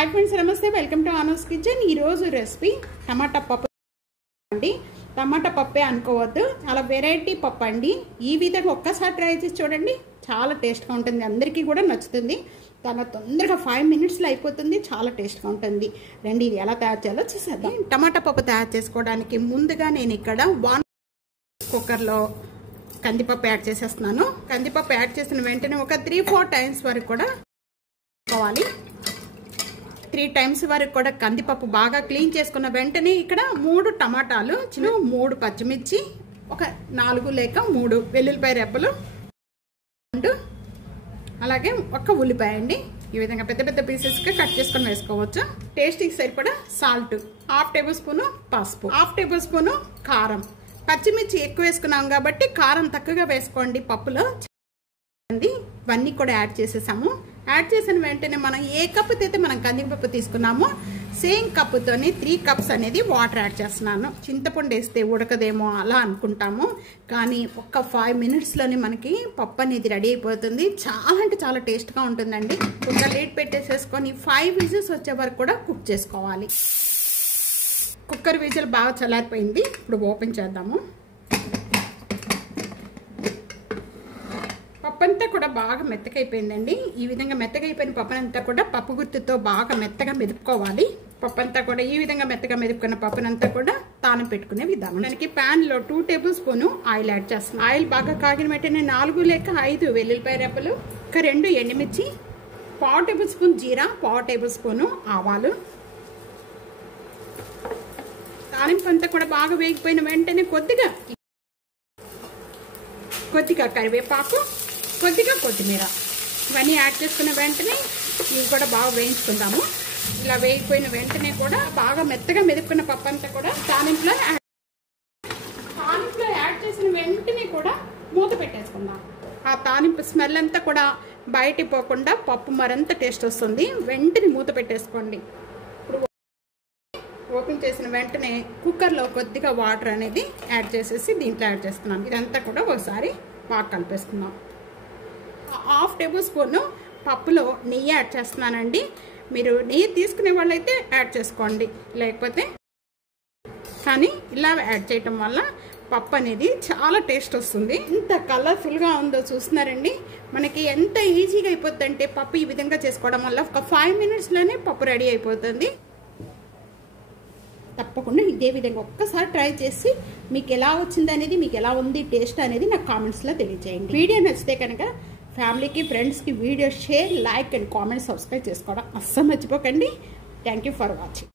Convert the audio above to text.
hi friends नमस्ते welcome to आनूस kitchen recipe टमाटा पप्पु अंडी टमाटा पप्पे अनुकोवद्दु चाला वेరైటీ పప్పు అండి ఈ విధంగా ఒక్కసారి ట్రై చేసి చూడండి చాలా టేస్ట్ గా ఉంటుంది అందరికీ కూడా నచ్చుతుంది చాలా తొందరగా 5 మినిట్స్ లో అయిపోతుంది చాలా టేస్ట్ గా ఉంటుంది రండి ఇది ఎలా తయారు చేయాలో చూసేద్దాం టమాటా పప్పు తయారు చేసుకోవడానికి ముందుగా నేను ఇక్కడ 1 కుక్కర్ లో కందిపప్పు యాడ్ చేసేస్తున్నాను కందిపప్పు యాడ్ చేసిన వెంటనే ఒక 3-4 టైమ్స్ వరకు కూడా కోవాలి 3 టైమ్స్ వరకు కూడా కందిపప్పు బాగా క్లీన్ చేసుకున్న వెంటనే ఇక్కడ 3 టమాటాలు చిన్న 3 పచ్చిమిర్చి ఒక 4 లేక 3 వెల్లుల్లిపాయ రెబ్బలు అలాగే ఒక ఉల్లిపాయ అండి ఈ విధంగా పెద్ద పెద్ద పీసెస్ గా కట్ చేసుకొని వేసుకోవచ్చు టేస్ట్ కి సరిపడా సాల్ట్ 1/2 టేబుల్ స్పూన్ పసుపు 1/2 టేబుల్ స్పూన్ కారం పచ్చిమిర్చి ఎక్కువ వేసుకున్నాం కాబట్టి కారం తక్కువగా వేసుకోండి పప్పులో ఇవన్నీ కూడా యాడ్ చేసేసాము యాడ్ చేసిన వెంటనే మనం ఏ కప్పు అయితే మనం కందిపప్పు తీసుకున్నామో సేమ్ కప్పుతోనే 3 కప్స్ అనేది వాటర్ యాడ్ చేస్తున్నాను చింతపండు వేస్తే ఉడకదేమో అలా అనుకుంటాము కానీ ఒక్క 5 మినిట్స్ లోనే మనకి పప్పు అనేది రెడీ అయిపోతుంది చాలా అంటే చాలా టేస్ట్ గా ఉంటుందండి ఒక లీడ్ పెట్టేసేసుకొని 5 విజిల్స్ వచ్చే వరకు కూడా కుక్ చేసుకోవాలి కుక్కర్ విజిల్ బాగా చల్లారిపోయింది ఇప్పుడు ఓపెన్ చేద్దాము పప్పంతా కూడా బాగా మెత్తగైపోయిందండి ఈ విధంగా మెత్తగైపోయిన పప్పునంతా కూడా పప్పు గుత్తితో బాగా మెత్తగా మెదుపుకోవాలి పప్పంతా కూడా ఈ విధంగా మెత్తగా మెదుపుకున్న పప్పునంతా కూడా తానం పెట్టుకునే విధానం దానికి పాన్ లో 2 టేబుల్ స్పూన్ ఆయిల్ యాడ్ చేస్తున్నాను ఆయిల్ బాగా కాగిన వెంటనే 4 లేక 5 వెల్లుల్లిపాయ రెబ్బలు ఒక 2 ఎండుమిర్చి 1/4 టేబుల్ స్పూన్ జీరా 1/4 టేబుల్ స్పూన్ ఆవాలు తాలింపు అంతా కూడా బాగా వేగిపోయిన వెంటనే కొద్దిగా కరివేపాకు కొద్దిగా కొత్తిమీర ఇవన్నీ యాడ్ చేసుకున్న వెంటనే ఇవి కూడా బాగా వేయించుకుందాము ఇలా వేగిపోయిన వెంటనే కూడా బాగా మెత్తగా మెదుపుకున్న పప్పు అంతా కూడా తాలింపులో యాడ్ చేసిన వెంటనే కూడా మూత పెట్టేసుకుందాం ఆ తాలింపు స్మెల్ అంతా కూడా బయటికి పోకుండా పప్పు మరింత టేస్ట్ వస్తుంది వెంటనే మూత పెట్టేసుకోండి ఇప్పుడు ఓపెన్ చేసిన వెంటనే కుక్కర్లో కొద్దిగా వాటర్ అనేది యాడ్ చేసేసి దీంట్లో యాడ్ చేస్తున్నాం ఇదంతా కూడా ఒకసారి బాగా కలిపేసుకుందాం 1/2 టేబుల్ స్పూన్ పప్పులో నెయ్యి యాడ్ చేస్తున్నానండి మీరు నెయ్యి తీసుకునే వాళ్ళైతే యాడ్ చేసుకోండి లేకపోతే కానీ ఇలా యాడ్ చేయటం వల్ల పప్పు అనేది చాలా టేస్ట్ వస్తుంది ఎంత కలర్ఫుల్గా ఉందో చూస్తున్నారండి మనకి ఎంత ఈజీగా అయిపోతుంది అంటే పప్పు ఈ విధంగా చేసుకోవడం వల్ల ఒక 5 మినిట్స్లోనే పప్పు రెడీ అయిపోతుంది తప్పకుండా ఇదే విధంగా ఒక్కసారి ట్రై చేసి మీకు ఎలా వచ్చింది అనేది మీకు ఎలా ఉంది టేస్ట్ అనేది నాకు కామెంట్స్లో తెలియజేయండి వీడియో నచ్చితే కనుక ఫ్యామిలీకి ఫ్రెండ్స్కి video share like and comment subscribe చేసుకోవడం అస్సలు మర్చిపోకండి థ్యాంక్ యూ ఫర్ వాచింగ్